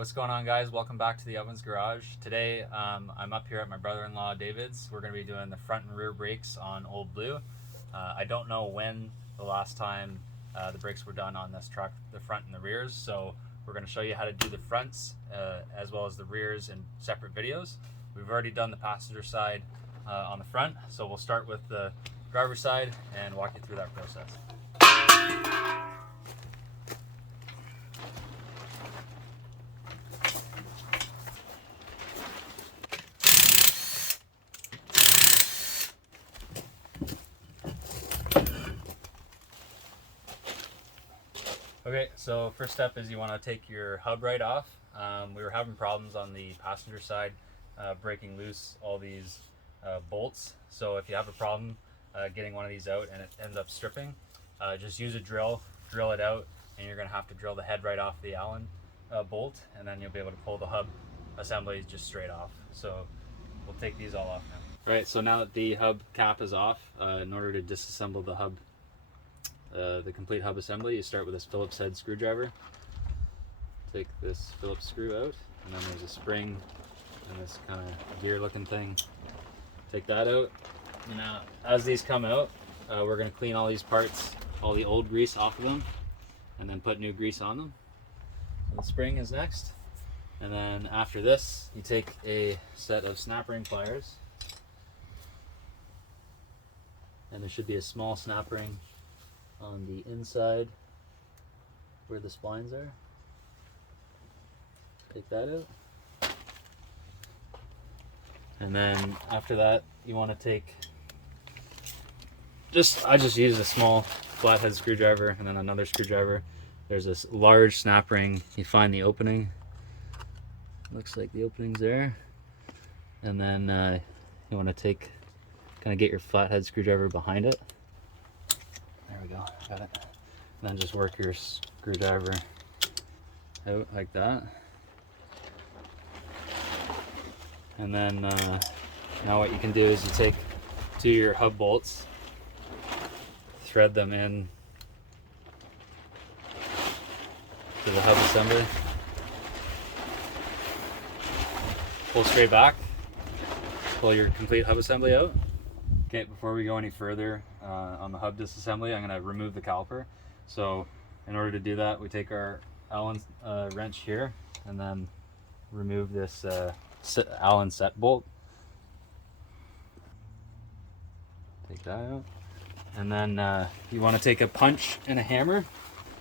what's going on, guys? Welcome back to the Ovens Garage. Today I'm up here at my brother-in-law David's. We're going to be doing the front and rear brakes on Old Blue. I don't know when the last time the brakes were done on this truck, the front and the rears, so we're going to show you how to do the fronts as well as the rears in separate videos. We've already done the passenger side on the front, so we'll start with the driver's side and walk you through that process. Okay, so first step is you want to take your hub right off. We were having problems on the passenger side breaking loose all these bolts. So if you have a problem getting one of these out and it ends up stripping, just use a drill it out, and you're going to have to drill the head right off the Allen bolt, and then you'll be able to pull the hub assembly just straight off. So we'll take these all off now. Alright, so now that the hub cap is off, in order to disassemble the hub, the complete hub assembly, you start with this Phillips head screwdriver. Take this Phillips screw out, and then there's a spring and this kind of gear looking thing. Take that out. Now as these come out, we're going to clean all these parts, all the old grease off of them, and then put new grease on them. So the spring is next, and then after this you take a set of snap ring pliers, and there should be a small snap ring on the inside where the splines are. Take that out. And then after that, you want to take I just use a small flathead screwdriver and then another screwdriver. There's this large snap ring. You find the opening. Looks like the opening's there. And then you want to kind of get your flathead screwdriver behind it. There we go, got it. And then just work your screwdriver out like that. And then now what you can do is you take two of your hub bolts, thread them in to the hub assembly, pull straight back, pull your complete hub assembly out. Okay, before we go any further on the hub disassembly, I'm going to remove the caliper. So in order to do that, we take our Allen wrench here and then remove this Allen set bolt. Take that out. And then you want to take a punch and a hammer.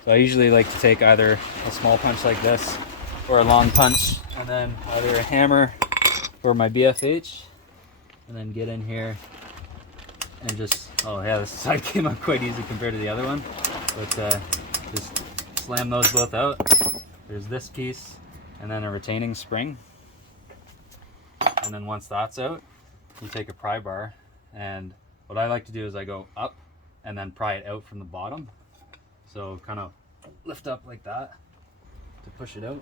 So I usually like to take either a small punch like this or a long punch, and then either a hammer or my BFH, and then get in here and just, oh yeah, this side came out quite easy compared to the other one, but just slam those both out. There's this piece and then a retaining spring, and then once that's out, you take a pry bar, and what I like to do is I go up and then pry it out from the bottom. So kind of lift up like that to push it out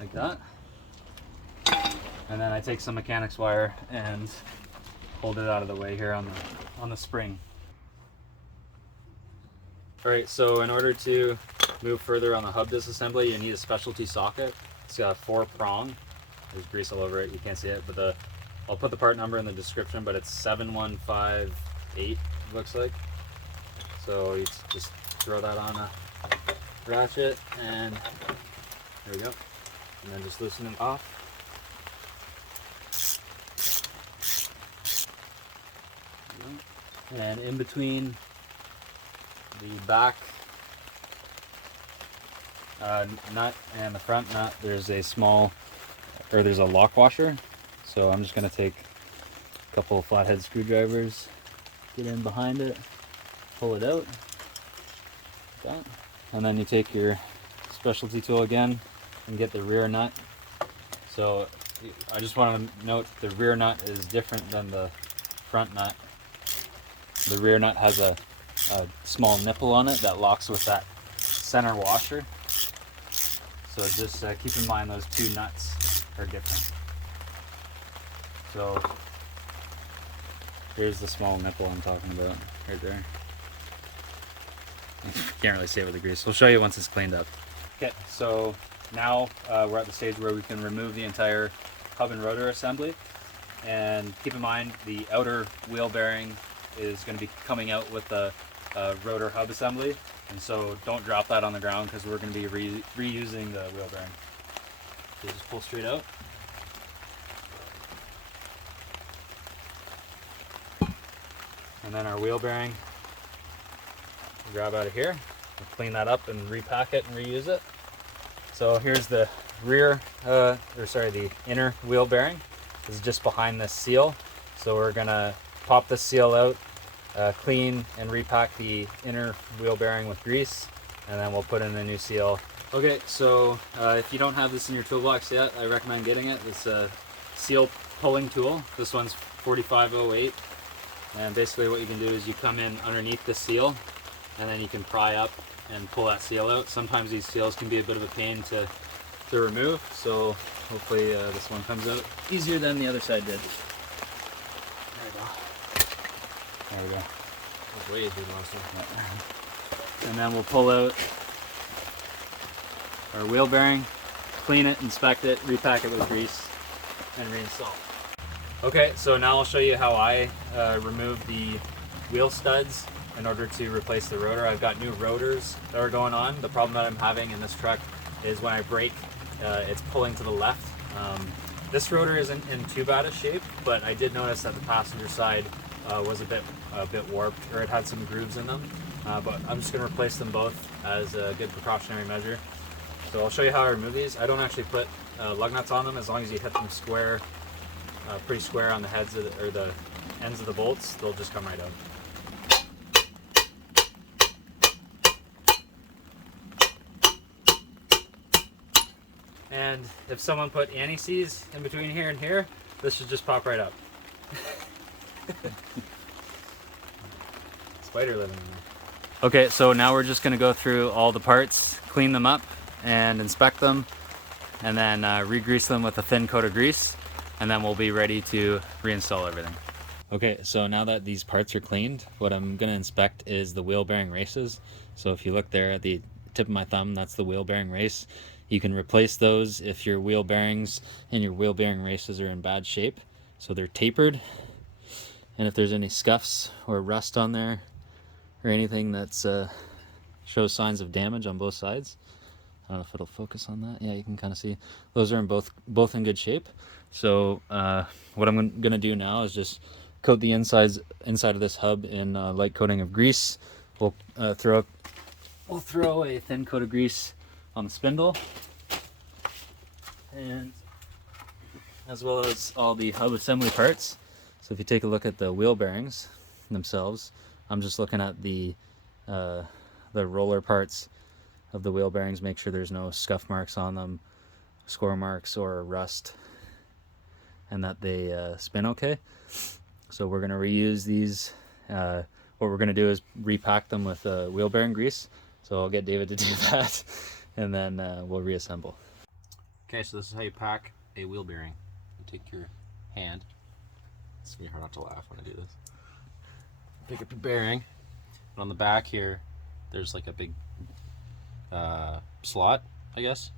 like that, and then I take some mechanics wire and hold it out of the way here on the spring. Alright, so in order to move further on the hub disassembly, you need a specialty socket. It's got a 4-prong. There's grease all over it, you can't see it, but I'll put the part number in the description, but it's 7158, it looks like. So you just throw that on a ratchet, and there we go. And then just loosen it off. And in between the back nut and the front nut, there's a lock washer. So I'm just going to take a couple of flathead screwdrivers, get in behind it, pull it out, like that. And then you take your specialty tool again and get the rear nut. So I just want to note the rear nut is different than the front nut. The rear nut has a small nipple on it that locks with that center washer. So just keep in mind those two nuts are different. So here's the small nipple I'm talking about, right there. You can't really see it with the grease. We'll show you once it's cleaned up. Okay, so now we're at the stage where we can remove the entire hub and rotor assembly. And keep in mind, the outer wheel bearing is going to be coming out with the rotor hub assembly. And so don't drop that on the ground because we're going to be reusing the wheel bearing. So just pull straight out. And then our wheel bearing, we'll grab out of here, we'll clean that up and repack it and reuse it. So here's the the inner wheel bearing. This is just behind this seal. So we're gonna pop this seal out, clean and repack the inner wheel bearing with grease, and then we'll put in the new seal. Okay, so if you don't have this in your toolbox yet, I recommend getting it. It's a seal pulling tool. This one's 4508. And basically what you can do is you come in underneath the seal and then you can pry up and pull that seal out. Sometimes these seals can be a bit of a pain to remove, so hopefully this one comes out easier than the other side did. There we go. There we go. That's way easier than last time. And then we'll pull out our wheel bearing, clean it, inspect it, repack it with grease, and reinstall. Okay, so now I'll show you how I remove the wheel studs in order to replace the rotor. I've got new rotors that are going on. The problem that I'm having in this truck is when I brake, it's pulling to the left. This rotor isn't in too bad a shape, but I did notice that the passenger side was a bit warped, or it had some grooves in them. But I'm just going to replace them both as a good precautionary measure. So I'll show you how I remove these. I don't actually put lug nuts on them. As long as you hit them square, pretty square on the heads of the ends of the bolts, they'll just come right out. And if someone put anti-seize in between here and here, this should just pop right up. Spider living in there. Okay, so now we're just going to go through all the parts, clean them up, and inspect them, and then re-grease them with a thin coat of grease, and then we'll be ready to reinstall everything. Okay, so now that these parts are cleaned, what I'm going to inspect is the wheel bearing races. So if you look there at the tip of my thumb, that's the wheel bearing race. You can replace those if your wheel bearings and your wheel bearing races are in bad shape. So they're tapered, and if there's any scuffs or rust on there or anything that's shows signs of damage on both sides, I don't know if it'll focus on that. Yeah, you can kind of see those are in both in good shape. So what I'm gonna do now is just coat the inside of this hub in a light coating of grease. We'll throw a thin coat of grease on the spindle, and as well as all the hub assembly parts. So if you take a look at the wheel bearings themselves, I'm just looking at the roller parts of the wheel bearings, make sure there's no scuff marks on them, score marks or rust, and that they spin okay. So we're going to reuse these. What we're going to do is repack them with wheel bearing grease. So I'll get David to do that, and then we'll reassemble. Okay, so this is how you pack a wheel bearing. You take your hand. It's gonna be hard not to laugh when I do this. Pick up your bearing, and on the back here, there's like a big slot, I guess,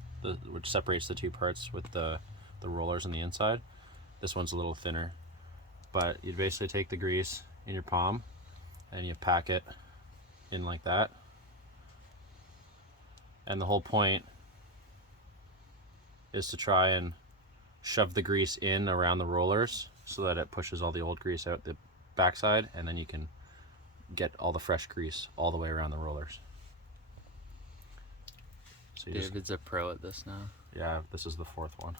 which separates the two parts with the rollers on the inside. This one's a little thinner, but you basically take the grease in your palm and you pack it in like that. And the whole point is to try and shove the grease in around the rollers so that it pushes all the old grease out the backside, and then you can get all the fresh grease all the way around the rollers. So David's a pro at this now. Yeah, this is the fourth one.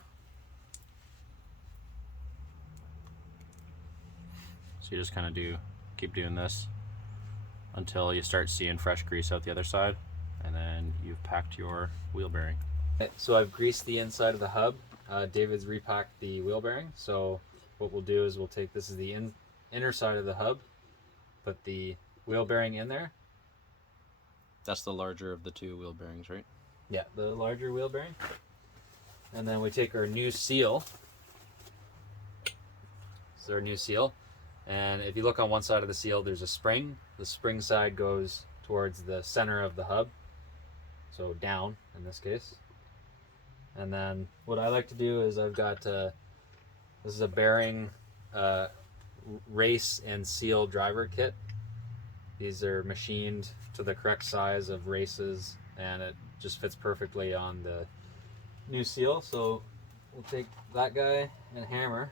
So you just kind of keep doing this until you start seeing fresh grease out the other side, and then you've packed your wheel bearing. Okay, so I've greased the inside of the hub. David's repacked the wheel bearing. So what we'll do is we'll take, this is the inner side of the hub, put the wheel bearing in there. That's the larger of the two wheel bearings, right? Yeah, the larger wheel bearing. And then we take our new seal. This is our new seal. And if you look on one side of the seal, there's a spring. The spring side goes towards the center of the hub. So down, in this case. And then what I like to do is I've got, this is a bearing race and seal driver kit. These are machined to the correct size of races, and it just fits perfectly on the new seal. So we'll take that guy and hammer,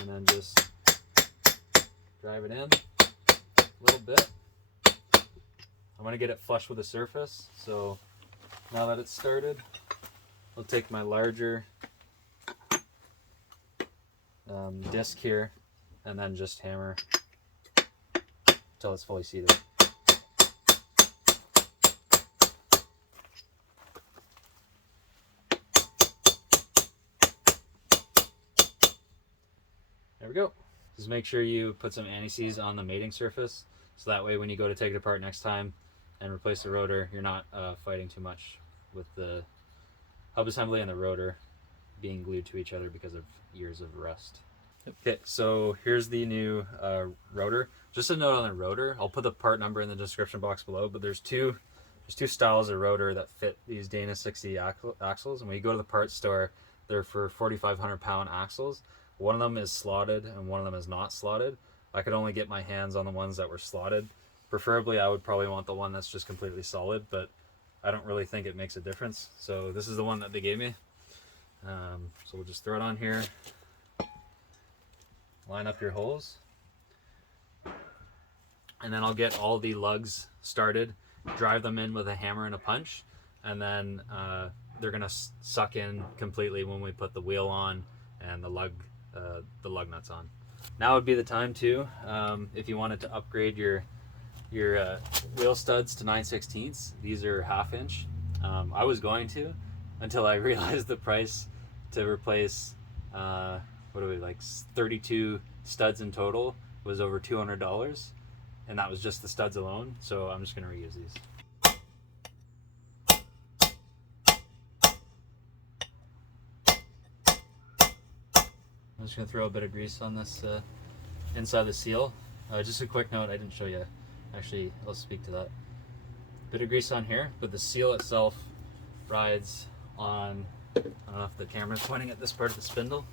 and then just drive it in a little bit. I'm going to get it flush with the surface. So now that it's started, I'll take my larger disc here and then just hammer until it's fully seated. There we go. Just make sure you put some anti-seize on the mating surface, so that way when you go to take it apart next time and replace the rotor, you're not fighting too much with the hub assembly and the rotor being glued to each other because of years of rust. Okay, so here's the new rotor. Just a note on the rotor, I'll put the part number in the description box below, but there's two styles of rotor that fit these Dana 60 axles, and when you go to the parts store, they're for 4,500 pound axles. One of them is slotted and one of them is not slotted. I could only get my hands on the ones that were slotted. Preferably I would probably want the one that's just completely solid, but I don't really think it makes a difference. So this is the one that they gave me. So we'll just throw it on here. Line up your holes, and then I'll get all the lugs started, drive them in with a hammer and a punch, and then they're gonna suck in completely when we put the wheel on and the lug nuts on. Now would be the time too, if you wanted to upgrade your wheel studs to 9/16. These are 1/2 inch. I was going to, until I realized the price to replace what are we, like 32 studs in total was over $200, and that was just the studs alone. So I'm just going to reuse these. I'm just going to throw a bit of grease on this inside the seal. Just a quick note, I didn't show you. Actually, I'll speak to that. Bit of grease on here, but the seal itself rides on, I don't know if the camera's pointing at this part of the spindle.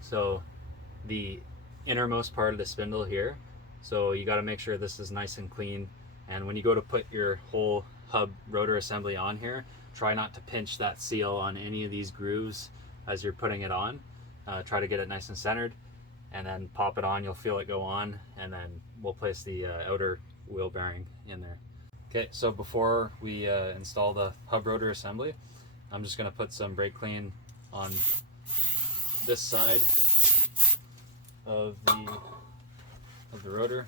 So the innermost part of the spindle here. So you got to make sure this is nice and clean. And when you go to put your whole hub rotor assembly on here, try not to pinch that seal on any of these grooves as you're putting it on. Try to get it nice and centered, and then pop it on. You'll feel it go on, and then we'll place the outer wheel bearing in there. Okay, so before we install the hub rotor assembly, I'm just going to put some brake clean on this side of the rotor,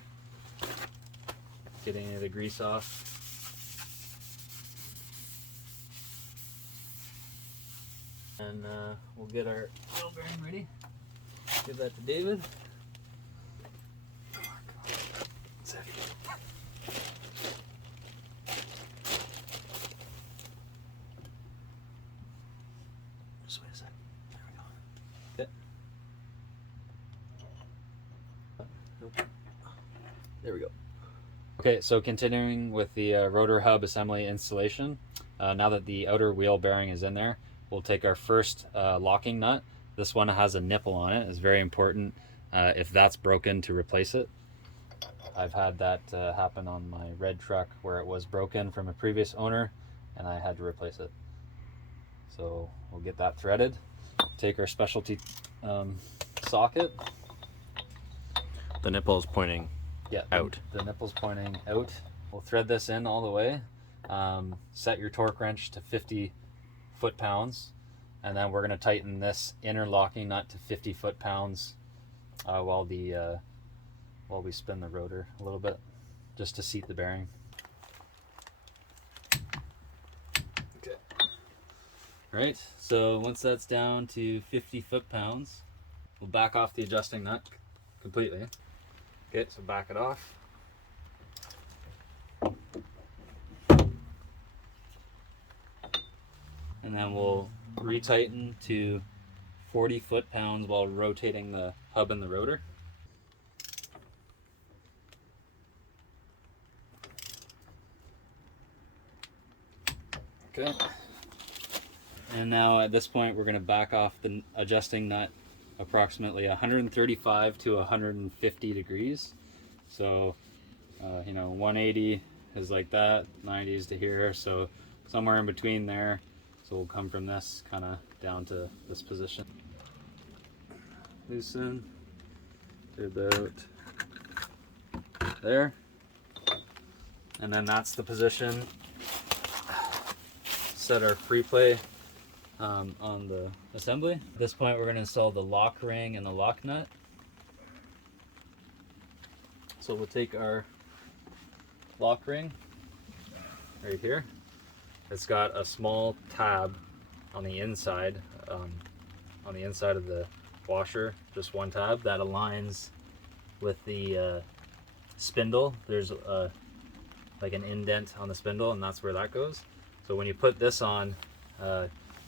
get any of the grease off. And we'll get our wheel bearing ready. Give that to David. It's heavy. Just wait a sec. There we go. Okay. Nope. There we go. Okay, so continuing with the rotor hub assembly installation. Now that the outer wheel bearing is in there, we'll take our first locking nut. This one has a nipple on it. It's very important if that's broken to replace it. I've had that happen on my red truck where it was broken from a previous owner and I had to replace it. So we'll get that threaded. Take our specialty socket. The nipple is pointing out. The nipple's pointing out. We'll thread this in all the way. Set your torque wrench to 50 foot-pounds, and then we're going to tighten this inner locking nut to 50 foot-pounds while we spin the rotor a little bit, just to seat the bearing. Okay. All right, so once that's down to 50 foot-pounds, we'll back off the adjusting nut completely. Okay, so back it off. And then we'll retighten to 40 foot-pounds while rotating the hub and the rotor. Okay, And now at this point, we're going to back off the adjusting nut approximately 135 to 150 degrees. So, 180 is like that, 90 is to here, so somewhere in between there. So we'll come from this kind of down to this position. Loosen to about there. And then that's the position. Set our free play on the assembly. At this point, we're going to install the lock ring and the lock nut. So we'll take our lock ring right here. It's got a small tab on the inside of the washer, just one tab that aligns with the spindle. There's like an indent on the spindle, and that's where that goes. So when you put this on,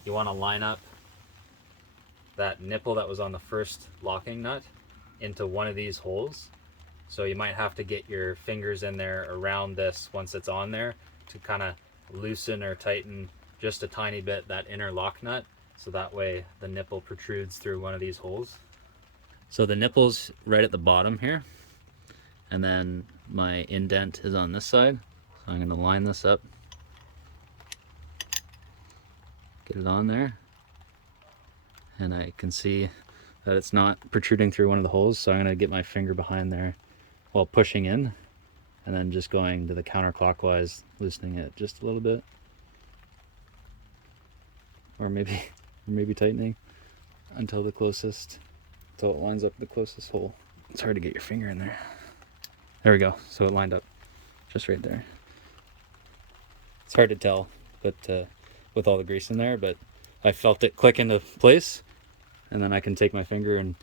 you want to line up that nipple that was on the first locking nut into one of these holes. So you might have to get your fingers in there around this once it's on there to kind of loosen or tighten just a tiny bit that inner lock nut, so that way the nipple protrudes through one of these holes. So the nipple's right at the bottom here, and then my indent is on this side. So I'm going to line this up, get it on there, and I can see that it's not protruding through one of the holes, so I'm going to get my finger behind there while pushing in, and then just going to the counterclockwise, loosening it just a little bit, or maybe tightening until it lines up the closest hole. It's hard to get your finger in there. There we go. So it lined up just right there. It's hard to tell, but with all the grease in there, but I felt it click into place, and then I can take my finger and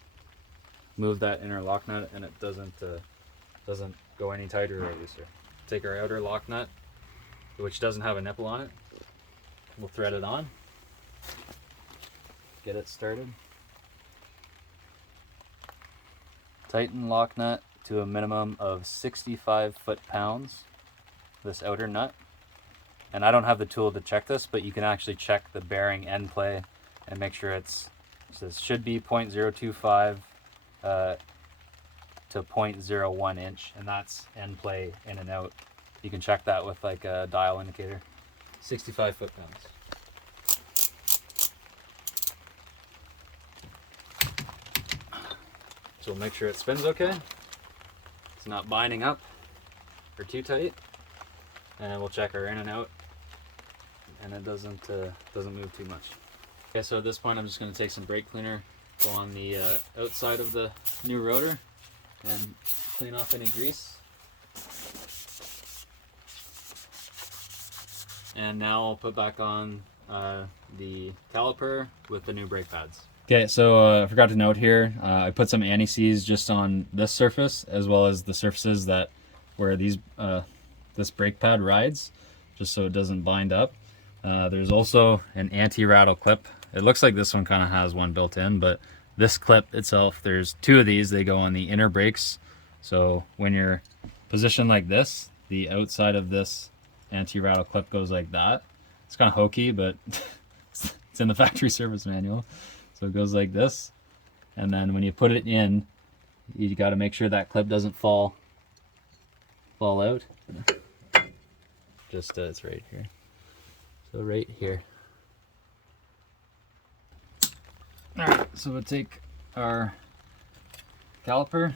move that inner lock nut, and it doesn't go any tighter or looser. Take our outer lock nut, which doesn't have a nipple on it. We'll thread it on, get it started. Tighten lock nut to a minimum of 65 foot-pounds, this outer nut. And I don't have the tool to check this, but you can actually check the bearing end play and make sure it should be 0.025 to 0.01 inch, and that's end play in and out. You can check that with like a dial indicator. 65 foot-pounds. So we'll make sure it spins okay. It's not binding up or too tight, and we'll check our in and out, and it doesn't move too much. Okay, so at this point I'm just going to take some brake cleaner, go on the outside of the new rotor, and clean off any grease. And now I'll put back on the caliper with the new brake pads. Okay, so I forgot to note here, I put some anti-seize just on this surface, as well as the surfaces where this brake pad rides, just so it doesn't bind up. There's also an anti-rattle clip. It looks like this one kind of has one built in, but this clip itself, there's two of these. They go on the inner brakes. So when you're positioned like this, the outside of this anti-rattle clip goes like that. It's kind of hokey, but it's in the factory service manual. So it goes like this, and then when you put it in, you got to make sure that clip doesn't fall out. Just it's right here. So right here. All right, so we'll take our caliper.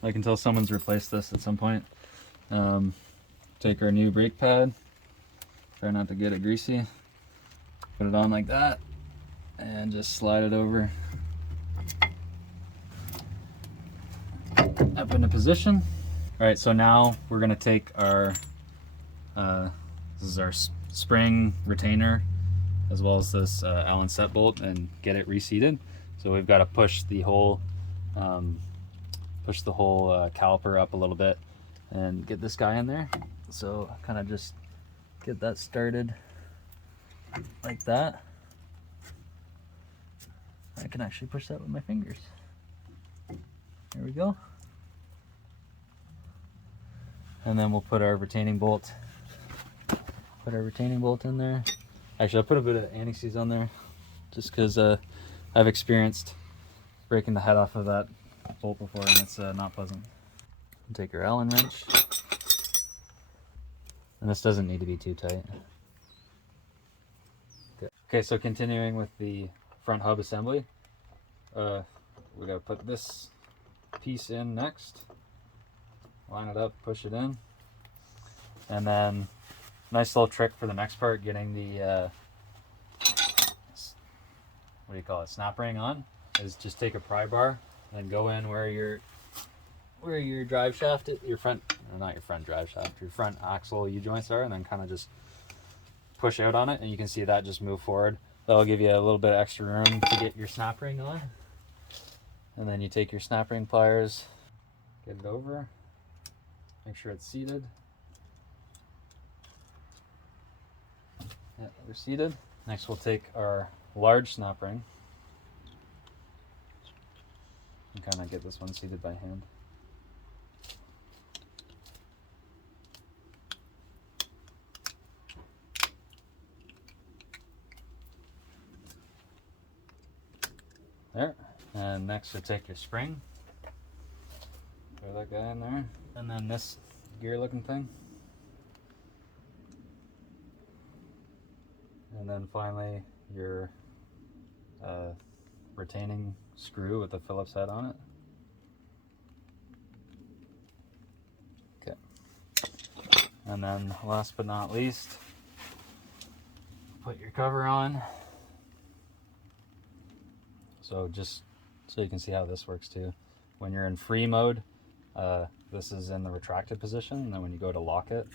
I can tell someone's replaced this at some point. Take our new brake pad. Try not to get it greasy. Put it on like that, and just slide it over up into position. All right, so now we're gonna take our this is our spring retainer, as well as this Allen set bolt, and get it reseated. So we've got to push the whole caliper up a little bit and get this guy in there. So kind of just get that started like that. I can actually push that with my fingers. There we go. And then we'll put our retaining bolt in there, Actually, I'll put a bit of anti-seize on there just because I've experienced breaking the head off of that bolt before and it's not pleasant. Take your Allen wrench. And this doesn't need to be too tight. Okay, so continuing with the front hub assembly, we gotta put this piece in next. Line it up, push it in. And then, nice little trick for the next part, getting the, what do you call it, snap ring on, is just take a pry bar and go in where your drive shaft, your front, or not your front drive shaft, your front axle U-joints are, and then kind of just push out on it, and you can see that just move forward. That'll give you a little bit of extra room to get your snap ring on. And then you take your snap ring pliers, get it over, make sure it's seated. Yeah, they're seated. Next we'll take our large snap ring and kind of get this one seated by hand. There. And next you'll take your spring, throw that guy in there, and then this gear looking thing. And then finally your retaining screw with the Phillips head on it. Okay. And then last but not least, put your cover on. So just so you can see how this works too. When you're in free mode, this is in the retracted position, and then when you go to lock it,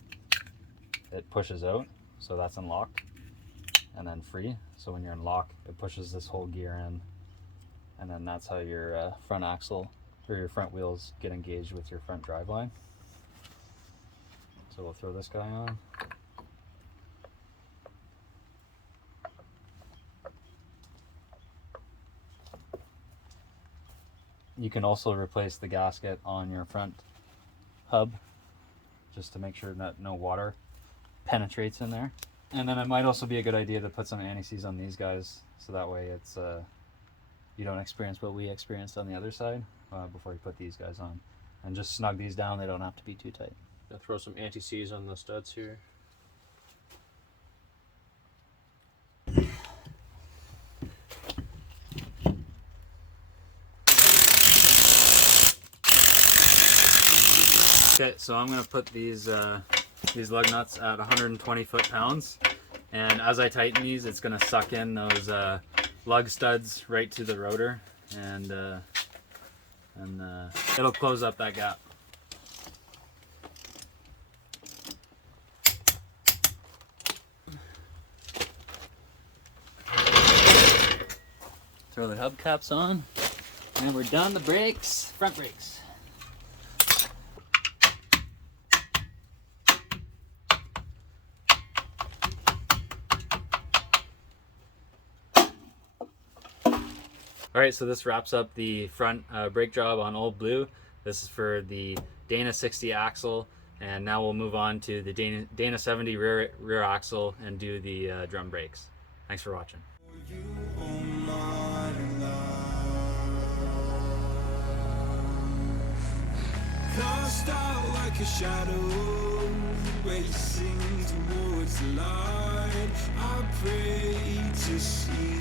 it pushes out, so that's unlocked. And then free, so when you're in lock, it pushes this whole gear in, and then that's how your front axle or your front wheels get engaged with your front drive line. So we'll throw this guy on. You can also replace the gasket on your front hub just to make sure that no water penetrates in there. And then it might also be a good idea to put some anti-seize on these guys, so that way it's you don't experience what we experienced on the other side before you put these guys on. And just snug these down, they don't have to be too tight. Gonna throw some anti-seize on the studs here. Okay, so I'm gonna put these lug nuts at 120 foot-pounds, and as I tighten these, it's gonna suck in those lug studs right to the rotor, and it'll close up that gap. Throw the hubcaps on, and we're done. The brakes, front brakes. Alright, so this wraps up the front brake job on Old Blue. This is for the Dana 60 axle, and now we'll move on to the Dana 70 rear axle and do the drum brakes. Thanks for watching. Cast out like a shadow, racing towards the light. I pray to see